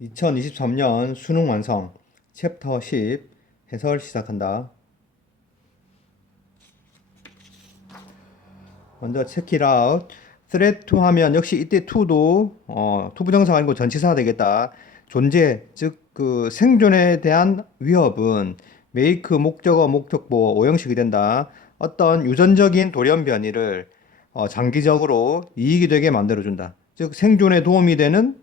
2023년 수능 완성 챕터 10 해설 시작한다. 먼저 check it out. threat to 하면 역시 이때 to도 투부정사가 아니고 전치사가 되겠다. 존재, 즉 그 생존에 대한 위협은 make 목적어 목적보 오형식이 된다. 어떤 유전적인 돌연 변이를 장기적으로 이익이 되게 만들어준다. 즉 생존에 도움이 되는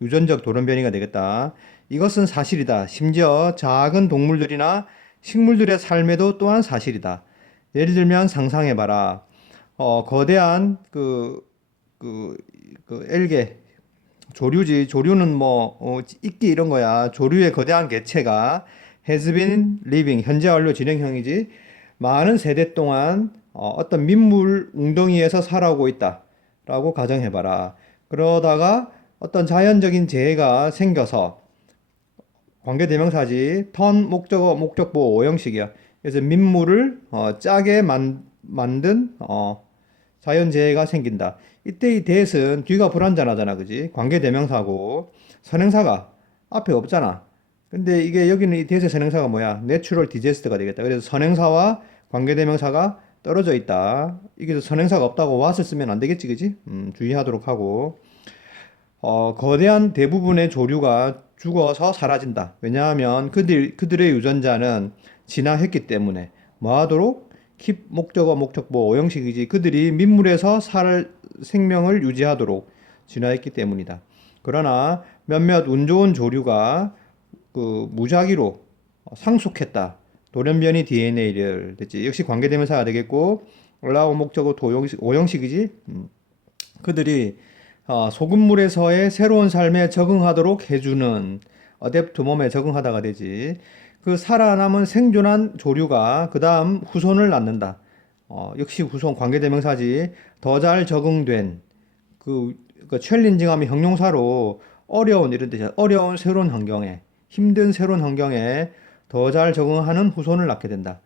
유전적 돌연 변이가 되겠다. 이것은 사실이다. 심지어 작은 동물들이나 식물들의 삶에도 또한 사실이다. 예를 들면 상상해봐라. 거대한 엘게, 조류지. 조류는 이끼 이런 거야. 조류의 거대한 개체가 has been living, 현재 완료 진행형이지. 많은 세대 동안 어떤 민물 웅덩이에서 살아오고 있다. 라고 가정해봐라. 그러다가 어떤 자연적인 재해가 생겨서 관계대명사지 턴 목적어 목적보 오형식이야. 그래서 민물을 짜게 만든 자연재해가 생긴다. 이때 이 that은 뒤가 불완전하잖아, 그지? 관계대명사고 선행사가 앞에 없잖아. 근데 이게 여기는 이 that의 선행사가 뭐야? Natural disaster가 되겠다. 그래서 선행사와 관계대명사가 떨어져 있다. 이게 선행사가 없다고 what을 쓰면 안 되겠지, 그지? 주의하도록 하고. 거대한 대부분의 조류가 죽어서 사라진다. 왜냐하면 그들의 유전자는 진화했기 때문에 뭐하도록 keep 목적어 목적보 오형식이지 그들이 민물에서 살 생명을 유지하도록 진화했기 때문이다. 그러나 몇몇 운 좋은 조류가 그 무작위로 상속했다. 돌연변이 DNA를 됐지. 역시 관계대명사가 되겠고 allow 목적어 오형식이지. 그들이 소금물에서의 새로운 삶에 적응하도록 해주는 어댑트 몸에 적응하다가 되지. 그 살아남은 생존한 조류가 그 다음 후손을 낳는다. 역시 후손 관계대명사지. 더 잘 적응된 그 챌린징하면 형용사로 어려운 이런 뜻이야. 어려운 새로운 환경에 힘든 새로운 환경에 더 잘 적응하는 후손을 낳게 된다.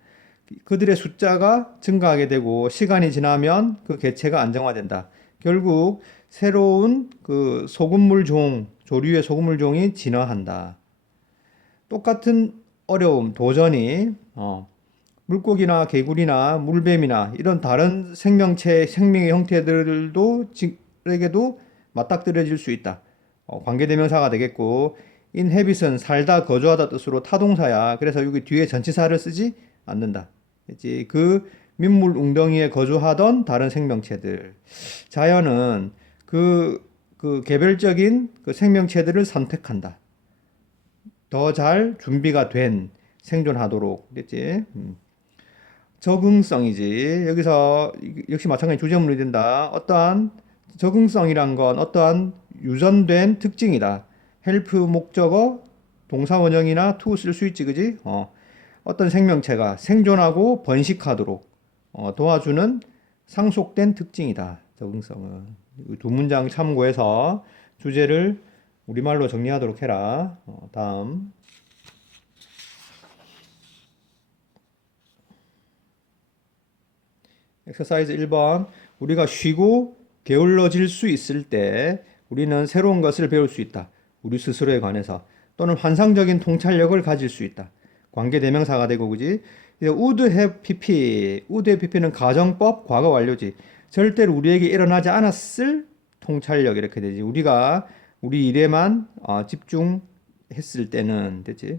그들의 숫자가 증가하게 되고 시간이 지나면 그 개체가 안정화된다. 결국 새로운 그 조류의 소금물 종이 진화한다. 똑같은 어려움, 도전이 물고기나 개구리나 물뱀이나 이런 다른 생명의 형태들에게도 맞닥뜨려질 수 있다. 관계대명사가 되겠고 inhabit은 살다, 거주하다 뜻으로 타동사야. 그래서 여기 뒤에 전치사를 쓰지 않는다. 그치? 그 민물 웅덩이에 거주하던 다른 생명체들. 자연은 그 개별적인 그 생명체들을 선택한다. 더 잘 준비가 된 생존하도록 됐지. 적응성이지. 여기서 역시 마찬가지 주제문이 된다. 어떠한 적응성이란 건 어떠한 유전된 특징이다. 헬프 목적어 동사 원형이나 to 쓸 수 있지, 그지? 어떤 생명체가 생존하고 번식하도록 도와주는 상속된 특징이다. 적응성은. 두 문장 참고해서 주제를 우리말로 정리하도록 해라. 다음. 엑서사이즈 1번. 우리가 쉬고 게을러질 수 있을 때 우리는 새로운 것을 배울 수 있다. 우리 스스로에 관해서. 또는 환상적인 통찰력을 가질 수 있다. 관계대명사가 되고, 그지? would have pp. would have pp는 가정법 과거 완료지. 절대로 우리에게 일어나지 않았을 통찰력 이렇게 되지. 우리가 우리 일에만 집중했을 때는 됐지.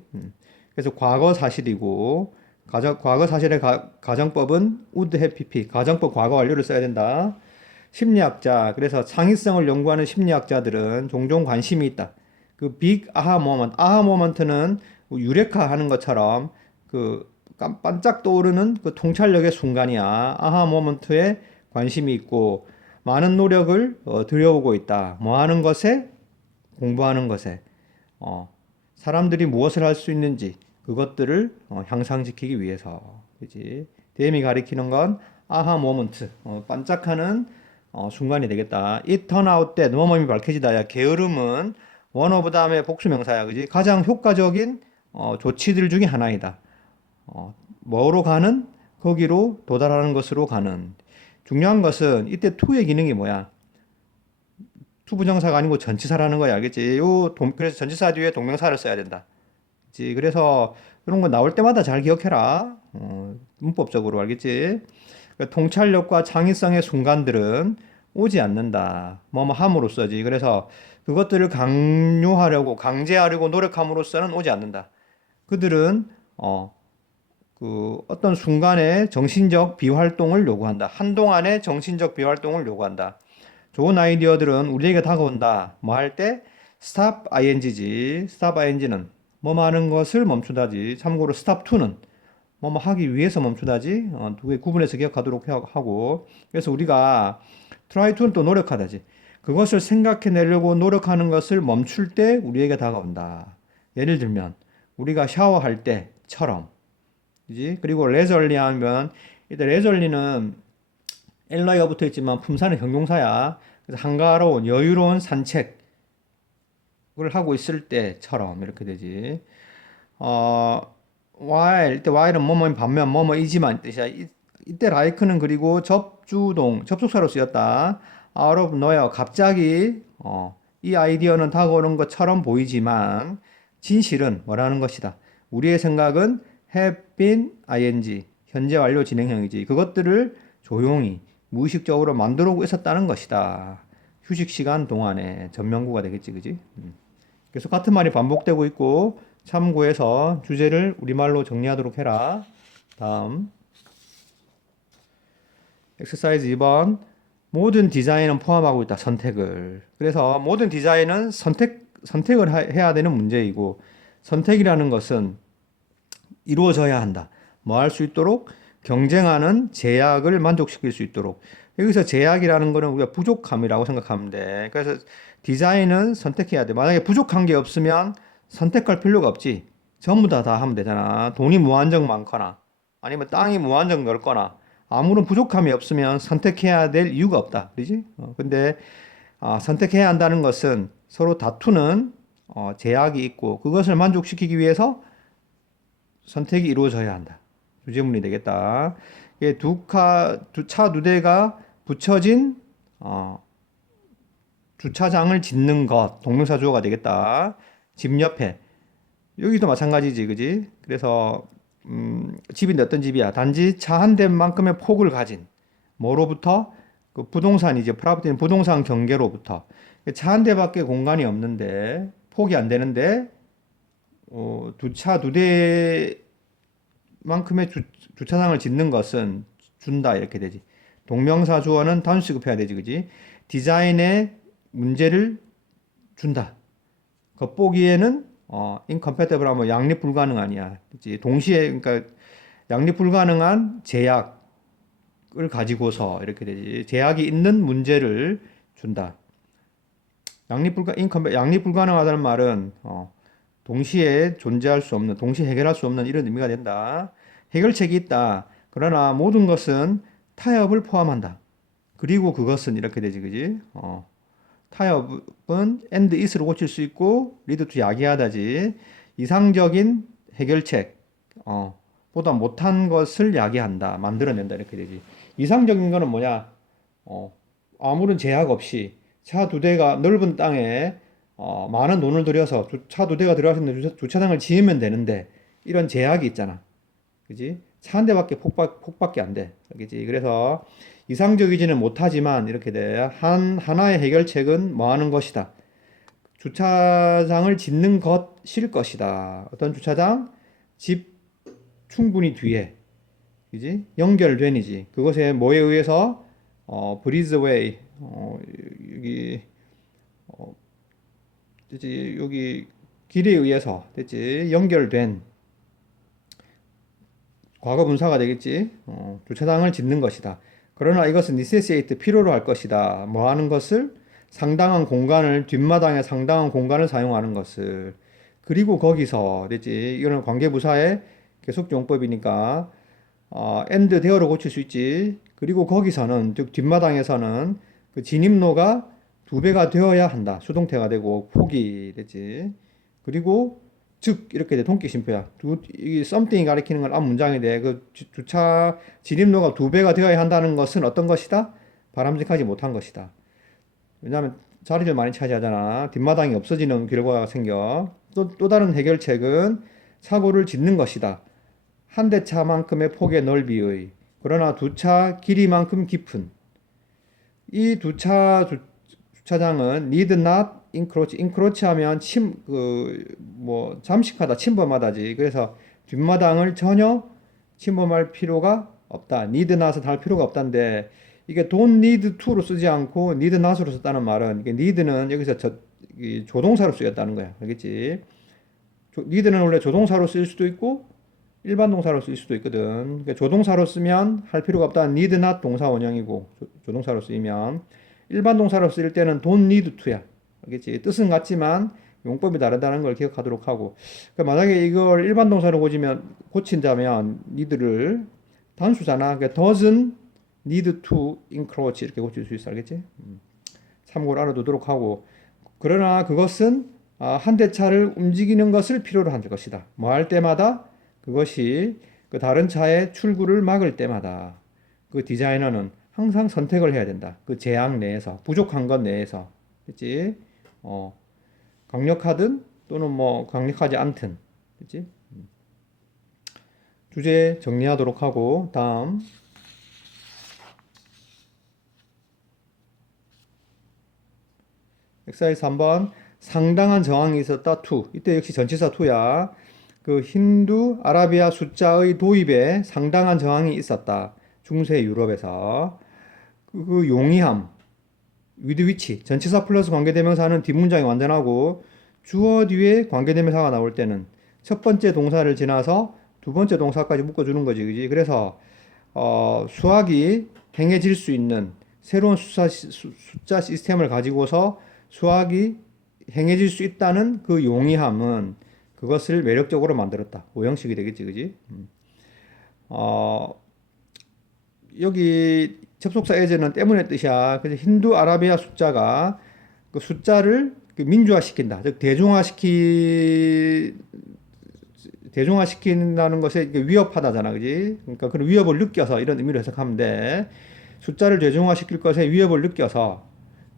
그래서 과거 사실이고 과거 사실의 가정법은 would have pp. 가정법 과거 완료를 써야 된다. 심리학자, 그래서 창의성을 연구하는 심리학자들은 종종 관심이 있다. 그 빅 아하 모먼트, 아하 모먼트는 유레카 하는 것처럼 그 반짝 떠오르는 그 통찰력의 순간이야. 아하 모먼트에 관심이 있고 많은 노력을 들여오고 있다. 뭐 하는 것에? 공부하는 것에. 사람들이 무엇을 할 수 있는지 그것들을 향상시키기 위해서. 그지? 댐이 가리키는 건 아하 모먼트, 반짝하는 순간이 되겠다. It turn out that 뭐뭐이 밝혀지다. 야, 게으름은 one of 다음에 복수명사야, 그지? 가장 효과적인 조치들 중에 하나이다. 뭐로 가는? 거기로 도달하는 것으로 가는. 중요한 것은 이때 to의 기능이 뭐야? 투부정사가 아니고 전치사라는 거야. 알겠지? 그래서 전치사 뒤에 동명사를 써야 된다. 그치? 그래서 이런 거 나올 때마다 잘 기억해라. 문법적으로 알겠지? 그러니까 통찰력과 창의성의 순간들은 오지 않는다. 뭐뭐 함으로써지. 그래서 그것들을 강요하려고 강제하려고 노력함으로써는 오지 않는다. 그들은 어떤 순간의 정신적 비활동을 요구한다. 한동안의 정신적 비활동을 요구한다. 좋은 아이디어들은 우리에게 다가온다. 뭐 할 때? stop ing지. stop ing는 뭐뭐 하는 것을 멈추다지. 참고로 stop to는 뭐뭐 하기 위해서 멈추다지. 두 개 구분해서 기억하도록 하고. 그래서 우리가 try to는 또 노력하다지. 그것을 생각해내려고 노력하는 것을 멈출 때 우리에게 다가온다. 예를 들면 우리가 샤워할 때처럼. 그지? 그리고 leisurely 하면 일단 leisurely는 엘라이가 붙어 있지만 품사는 형용사야. 그래서 한가로운 여유로운 산책을 하고 있을 때처럼 이렇게 되지. while 이때 while은 뭐뭐인 반면 뭐뭐이지만 뜻이야. 이때 like는 그리고 접주동 접속사로 쓰였다. out of nowhere 갑자기 이 아이디어는 다가오는 것처럼 보이지만 진실은 뭐라는 것이다. 우리의 생각은 have been ing 현재 완료 진행형이지. 그것들을 조용히 무의식적으로 만들어 오고 있었다는 것이다. 휴식 시간 동안에 전명구가 되겠지, 그지? 계속 같은 말이 반복되고 있고 참고해서 주제를 우리말로 정리하도록 해라. 다음 엑서사이즈 2번 모든 디자인은 포함하고 있다. 선택을. 그래서 모든 디자인은 선택을 해야 되는 문제이고 선택이라는 것은 이루어져야 한다. 뭐 할 수 있도록 경쟁하는 제약을 만족시킬 수 있도록. 여기서 제약이라는 거는 우리가 부족함이라고 생각하면 돼. 그래서 디자인은 선택해야 돼. 만약에 부족한 게 없으면 선택할 필요가 없지. 전부 다 하면 되잖아. 돈이 무한정 많거나 아니면 땅이 무한정 넓거나 아무런 부족함이 없으면 선택해야 될 이유가 없다. 그렇지? 근데 선택해야 한다는 것은 서로 다투는 제약이 있고 그것을 만족시키기 위해서 선택이 이루어져야 한다. 주제문이 되겠다. 차 두 대가 붙여진 주차장을 짓는 것 동명사 주어가 되겠다. 집 옆에 여기도 마찬가지지, 그지? 그래서 집인데 어떤 집이야? 단지 차 한 대만큼의 폭을 가진 뭐로부터 그 부동산이죠. 프로퍼티는 부동산 경계로부터 차 한 대밖에 공간이 없는데 폭이 안 되는데 차 두 대만큼의 주차장을 짓는 것은 준다 이렇게 되지. 동명사 주어는 단수 취급해야 되지, 그지? 디자인의 문제를 준다. 겉보기에는 incompatible 하면 양립 불가능 아니야. 그치? 동시에 그러니까 양립 불가능한 제약을 가지고서 이렇게 되지. 제약이 있는 문제를 준다. 양립 불가능하다는 말은 동시에 존재할 수 없는, 동시에 해결할 수 없는 이런 의미가 된다. 해결책이 있다. 그러나 모든 것은 타협을 포함한다. 그리고 그것은 이렇게 되지, 그지? 타협은 and is로 고칠 수 있고 lead to 야기하다지. 이상적인 해결책 보다 못한 것을 야기한다. 만들어낸다 이렇게 되지. 이상적인 거는 뭐냐? 아무런 제약 없이 차 두 대가 넓은 땅에 많은 돈을 들여서 차 두 대가 들어갈 수 있는 주차장을 지으면 되는데 이런 제약이 있잖아. 그지? 차 한 대밖에 폭밖에 안 돼. 그지? 그래서 이상적이지는 못하지만 이렇게 돼. 하나의 해결책은 뭐 하는 것이다. 주차장을 짓는 것일 것이다. 어떤 주차장? 집 충분히 뒤에. 그지? 연결된이지. 그것에 뭐에 의해서? 브리즈웨이. 여기, 됐지? 여기 길에 의해서. 됐지? 연결된. 과거 분사가 되겠지. 주차장을 짓는 것이다. 그러나 이것은 necessitate 필요로 할 것이다. 뭐 하는 것을? 상당한 공간을 뒷마당에 상당한 공간을 사용하는 것을. 그리고 거기서 됐지. 이거는 관계부사의 계속용법이니까 and there로 고칠 수 있지. 그리고 거기서는 즉 뒷마당에서는 그 진입로가 두 배가 되어야 한다. 수동태가 되고 폭이 됐지. 그리고 즉 이렇게 돼. 동기 심표야. 이 something이 가리키는 건 앞 문장이 돼. 그 주차 진입로가 두 배가 되어야 한다는 것은 어떤 것이다? 바람직하지 못한 것이다. 왜냐하면 자리를 많이 차지하잖아. 뒷마당이 없어지는 결과가 생겨. 또 다른 해결책은 사고를 짓는 것이다. 한 대 차만큼의 폭의 넓이의 그러나 두 차 길이만큼 깊은 이 주차장은 need not encroach. encroach 하면 잠식하다, 침범하다지. 그래서 뒷마당을 전혀 침범할 필요가 없다. need not은 할 필요가 없다는데 이게 don't need to로 쓰지 않고 need not으로 썼다는 말은 이게 need는 여기서 이 조동사로 쓰였다는 거야. 알겠지? need는 원래 조동사로 쓸 수도 있고 일반 동사로 쓸 수도 있거든. 그러니까 조동사로 쓰면 할 필요가 없다. need not 동사 원형이고 조동사로 쓰이면 일반 동사로 쓸 때는 don't need to야. 알겠지? 뜻은 같지만 용법이 다르다는 걸 기억하도록 하고. 그러니까 만약에 이걸 일반 동사로 고친다면 need를 단수잖아. 그러니까 doesn't need to encroach 이렇게 고칠 수 있어. 알겠지? 참고를 알아두도록 하고. 그러나 그것은 한 대 차를 움직이는 것을 필요로 할 것이다. 뭐 할 때마다 그것이 그 다른 차의 출구를 막을 때마다 그 디자이너는 항상 선택을 해야 된다. 그 제약 내에서, 부족한 것 내에서. 그치? 강력하든 또는 뭐 강력하지 않든. 그치? 주제 정리하도록 하고, 다음. 엑사이즈 3번. 상당한 저항이 있었다. 투. 이때 역시 전치사 투야. 그 힌두 아라비아 숫자의 도입에 상당한 저항이 있었다. 중세 유럽에서. 그 용이함, with which, 전치사 플러스 관계대명사는 뒷문장이 완전하고 주어 뒤에 관계대명사가 나올 때는 첫 번째 동사를 지나서 두 번째 동사까지 묶어주는 거지, 그지? 그래서 수학이 행해질 수 있는 새로운 숫자 시스템을 가지고서 수학이 행해질 수 있다는 그 용이함은 그것을 매력적으로 만들었다. 오형식이 되겠지, 그지? 여기 접속사 에제는 때문에 뜻이야. 그래서 힌두 아라비아 숫자가 그 숫자를 민주화시킨다. 즉 대중화시킨다는 것에 위협하다잖아, 그지? 그러니까 그런 위협을 느껴서 이런 의미로 해석하면 돼. 숫자를 대중화시킬 것에 위협을 느껴서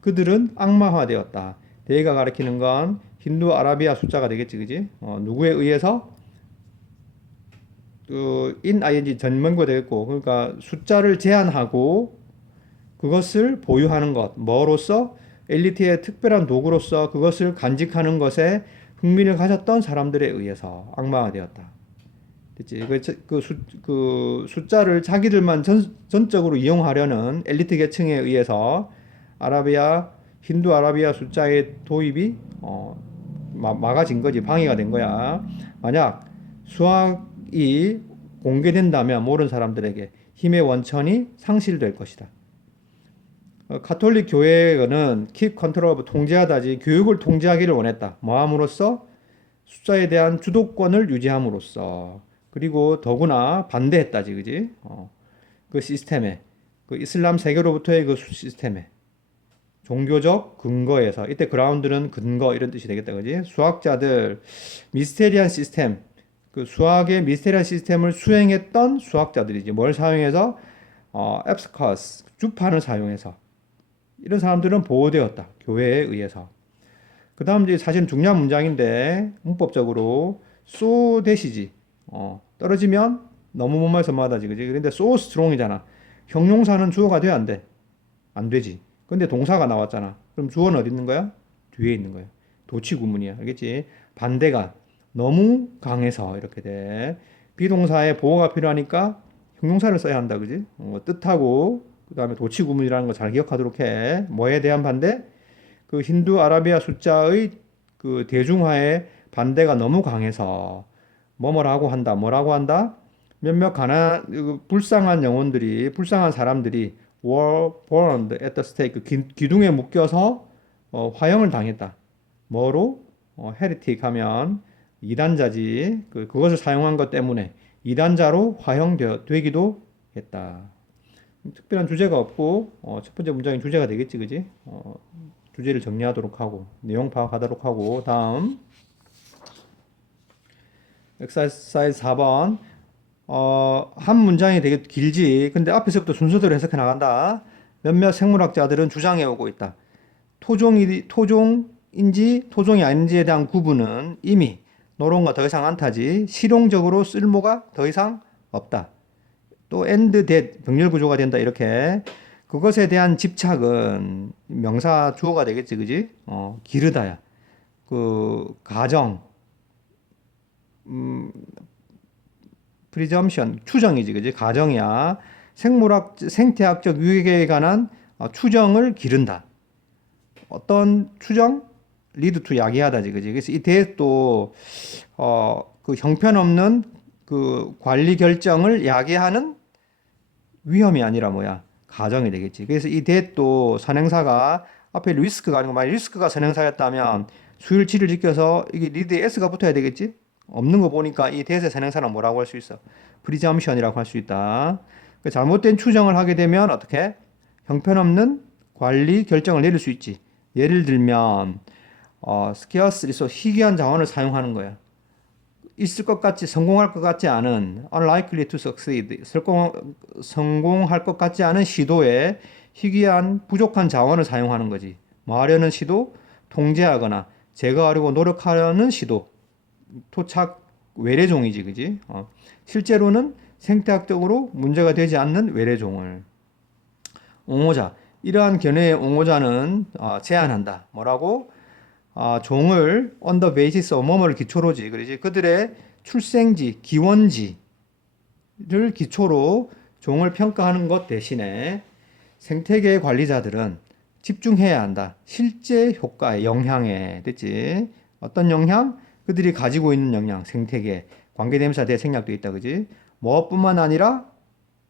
그들은 악마화되었다. 대가 가리키는 건 힌두 아라비아 숫자가 되겠지, 그지? 누구에 의해서? in ing 전문구가 되겠고, 그러니까 숫자를 제한하고 그것을 보유하는 것, 뭐로서? 엘리트의 특별한 도구로서 그것을 간직하는 것에 흥미를 가졌던 사람들에 의해서 악마화되었다. 됐지? 그 숫자를 자기들만 전적으로 이용하려는 엘리트 계층에 의해서 힌두 아라비아 숫자의 도입이 막아진 거지, 방해가 된 거야. 만약 수학이 공개된다면 모르는 사람들에게 힘의 원천이 상실될 것이다. 가톨릭 교회는 keep control of 통제하다지 교육을 통제하기를 원했다. 뭐함으로써? 숫자에 대한 주도권을 유지함으로써. 그리고 더구나 반대했다지, 그지? 그 시스템에, 그 이슬람 세계로부터의 그 시스템에, 종교적 근거에서, 이때 그라운드는 근거 이런 뜻이 되겠다, 그지? 수학자들 미스테리한 시스템, 그 수학의 미스테리한 시스템을 수행했던 수학자들이지. 뭘 사용해서? 앱스커스, 주판을 사용해서. 이런 사람들은 보호되었다. 교회에 의해서. 그 다음 이제 사실은 중요한 문장인데 문법적으로 so 대시지. 떨어지면 너무 못 말씀하다지, 그지? 그런데 so strong이잖아. 형용사는 주어가 돼야 안 돼? 안 되지. 근데 동사가 나왔잖아. 그럼 주어는 어디 있는 거야? 뒤에 있는 거야. 도치구문이야. 알겠지? 반대가 너무 강해서 이렇게 돼. 비동사에 보호가 필요하니까 형용사를 써야 한다, 그지? 뜻하고 그 다음에 도치구문이라는 거 잘 기억하도록 해. 뭐에 대한 반대? 그 힌두 아라비아 숫자의 그 대중화의 반대가 너무 강해서 뭐라고 한다. 몇몇 불쌍한 영혼들이, 불쌍한 사람들이 were burned at the stake. 기둥에 묶여서 화형을 당했다. 뭐로? heretic 하면 이단자지. 그것을 사용한 것 때문에 이단자로 화형되기도 했다. 특별한 주제가 없고 첫 번째 문장이 주제가 되겠지, 그지? 주제를 정리하도록 하고 내용 파악하도록 하고 다음 엑서사이즈 4번 한 문장이 되게 길지. 근데 앞에서부터 순서대로 해석해 나간다. 몇몇 생물학자들은 주장해 오고 있다. 토종인지 토종이 아닌지에 대한 구분은 이미 노론과 더 이상 안 타지 실용적으로 쓸모가 더 이상 없다. 또 and that 병렬 구조가 된다 이렇게 그것에 대한 집착은 명사 주어가 되겠지, 그지? 기르다야. 그 가정, presumption 추정이지, 그지? 가정이야. 생태학적 유익에 관한 추정을 기른다. 어떤 추정? lead to 야기하다지, 그지? 그래서 이 대도 그 형편없는 그 관리 결정을 야기하는 위험이 아니라 뭐야? 가정이 되겠지. 그래서 이 대도 선행사가 앞에 리스크가 아니고 만약 리스크가 선행사였다면 수일치를 지켜서 이게 리드에 s가 붙어야 되겠지? 없는 거 보니까 이 대세 선행사는 뭐라고 할 수 있어? 프리점션이라고 할 수 있다. 그 잘못된 추정을 하게 되면 어떻게? 형편없는 관리 결정을 내릴 수 있지. 예를 들면 scarce resource 희귀한 자원을 사용하는 거야. 있을 것 같지 성공할 것 같지 않은 unlikely to succeed 성공할 것 같지 않은 시도에 희귀한 부족한 자원을 사용하는 거지. 뭐 하려는 시도? 통제하거나 제거하려고 노력하려는 시도. 토착 외래종이지, 그지? 실제로는 생태학적으로 문제가 되지 않는 외래종을. 옹호자. 이러한 견해의 옹호자는 제안한다. 뭐라고? 종을 on the basis of 뭐뭐를 기초로지. 그러지. 그들의 출생지, 기원지를 기초로 종을 평가하는 것 대신에 생태계 관리자들은 집중해야 한다. 실제 효과에, 영향에. 됐지? 어떤 영향? 그들이 가지고 있는 영향, 생태계, 관계대명사 대생략도 있다. 그지? 뭐뿐만 아니라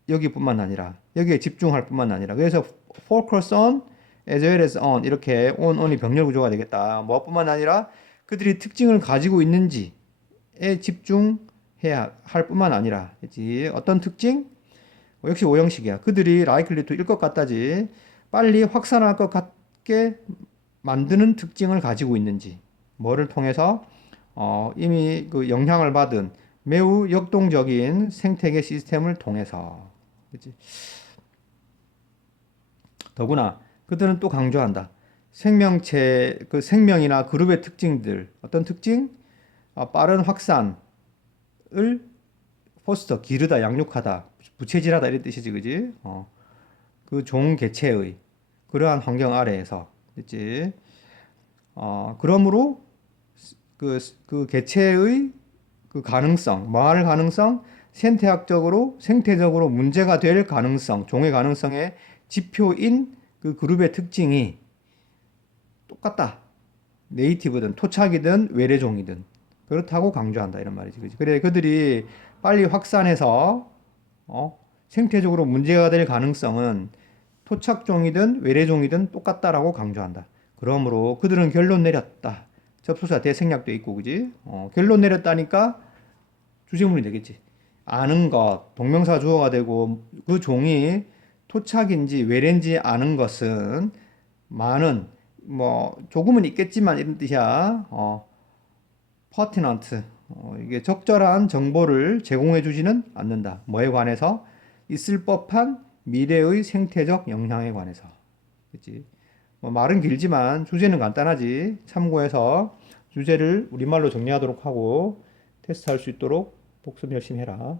여기뿐만 아니라 여기에 집중할 뿐만 아니라 그래서 focus on as well as on 이렇게 on이 병렬 구조가 되겠다. 뭐뿐만 아니라 그들이 특징을 가지고 있는지에 집중해야 할 뿐만 아니라 그치? 어떤 특징? 역시 오형식이야. 그들이 likely to일 것 같다지 빨리 확산할 것 같게 만드는 특징을 가지고 있는지 뭐를 통해서 이미 그 영향을 받은 매우 역동적인 생태계 시스템을 통해서 그치? 더구나 그들은 또 강조한다. 생명체, 그 생명이나 그룹의 특징들, 어떤 특징? 빠른 확산을 포스터, 기르다, 양육하다, 부채질하다 이런 뜻이지, 그지? 그 종 개체의 그러한 환경 아래에서, 그지? 그러므로 그 개체의 그 가능성, 뭐할 가능성? 생태적으로 문제가 될 가능성, 종의 가능성의 지표인 그 그룹의 특징이 똑같다. 네이티브든 토착이든 외래종이든 그렇다고 강조한다 이런 말이지. 그치? 그래 그들이 빨리 확산해서 생태적으로 문제가 될 가능성은 토착종이든 외래종이든 똑같다라고 강조한다. 그러므로 그들은 결론 내렸다. 접수사 대생략도 있고 그지? 결론 내렸다니까 주제문이 되겠지. 아는 것, 동명사 주어가 되고 그 종이 토착인지 외래인지 아는 것은 많은 뭐 조금은 있겠지만 이런 뜻이야. pertinent 이게 적절한 정보를 제공해 주지는 않는다. 뭐에 관해서? 있을 법한 미래의 생태적 영향에 관해서. 그렇지? 뭐 말은 길지만 주제는 간단하지. 참고해서 주제를 우리말로 정리하도록 하고 테스트할 수 있도록 복습 열심히 해라.